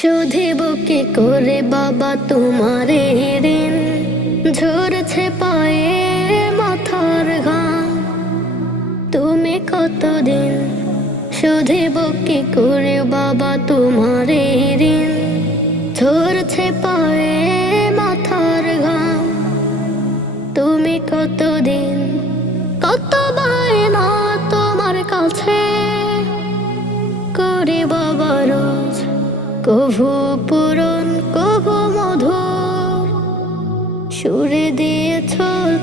শুধিব কি করে বাবা তোমারে ঋণ। ঝরছে পায়ে মাথার ঘাম। তুমি কতদিন শুধিব কি করে বাবা তোমারে ঋণ? ঝরছে পায়ে মাথার ঘাম। তুমি কতদিন কত না তোমার কাছে কভু পূরণ, কভু মধুর। সুরে দিয়েছ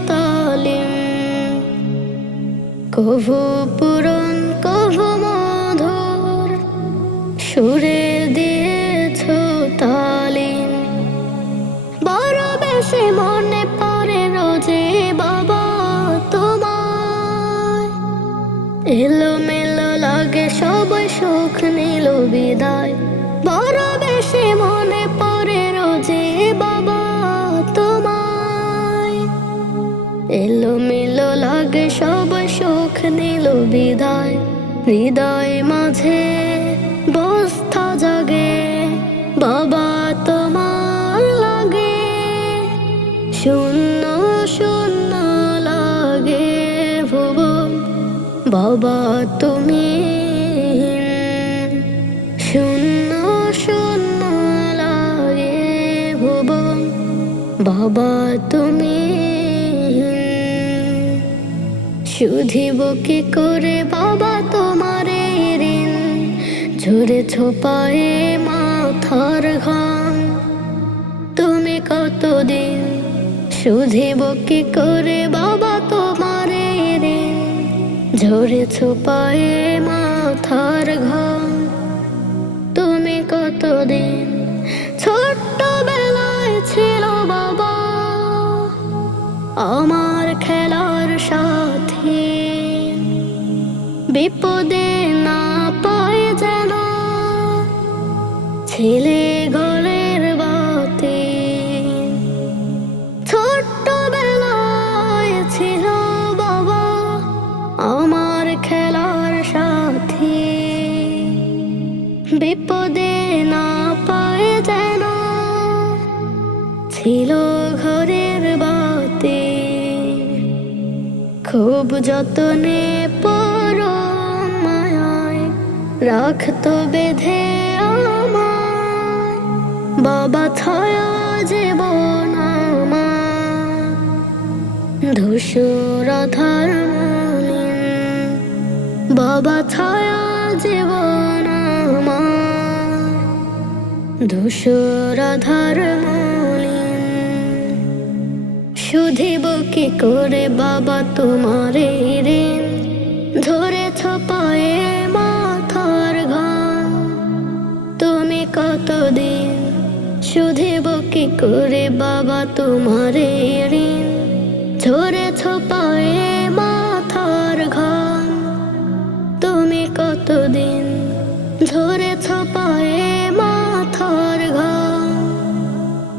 তালিম। কভু পূরণ, কভু মধুর। সুরে দিয়েছ তালিম। বড় বেশি মনে পড়ে রোজে বাবা তোমার এলো মেলো লাগে, সবাই সুখ নিল বিদায়। বড় মনে পড়ে রোজে বাবা লাগে সবাই সুখ বিদায়। হৃদয় মাঝে বস্থা জাগে, বাবা তোমার লাগে। শূন্য শূন্য লাগে ভুবন বাবা তুমি শূন্য বাবা তুমি শুধিব কি করে বাবা তোমারে ঋণ? ঝরে ছোপায়ে মাথার ঘাম। তুমি কতদিন শুধিব কি করে বাবা তোমারে ঋণ? ঝরে ছোপায়ে মাথার ঘাম। তুমি কতদিন ছোট্ট বিপদে না পায় যেন ছেলে ঘরের বাতি। ছোট্ট বেলায় ছিল বাবা আমার খেলার সাথী। বিপদে না পায় যেন ছিল ঘরের বাতি। খুব যতনে মায়ায় রাখতো বেঁধে আমায় বাবা ছায়া জীবন আমার। ধূসর আধার মলিন। বাবা ছায়া জীবন আমার। ধূসর আধার শুধিব কি করে বাবা তোমারে ঋণ? ধরেছ পায়ে শুধিব কি করে বাবা তোমারে ঋণ? ধরেছ পায়ে মাথার ঘন তুমি কতদিন ধরেছ পায়ে মাথার ঘন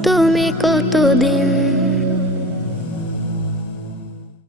তুমি কতদিন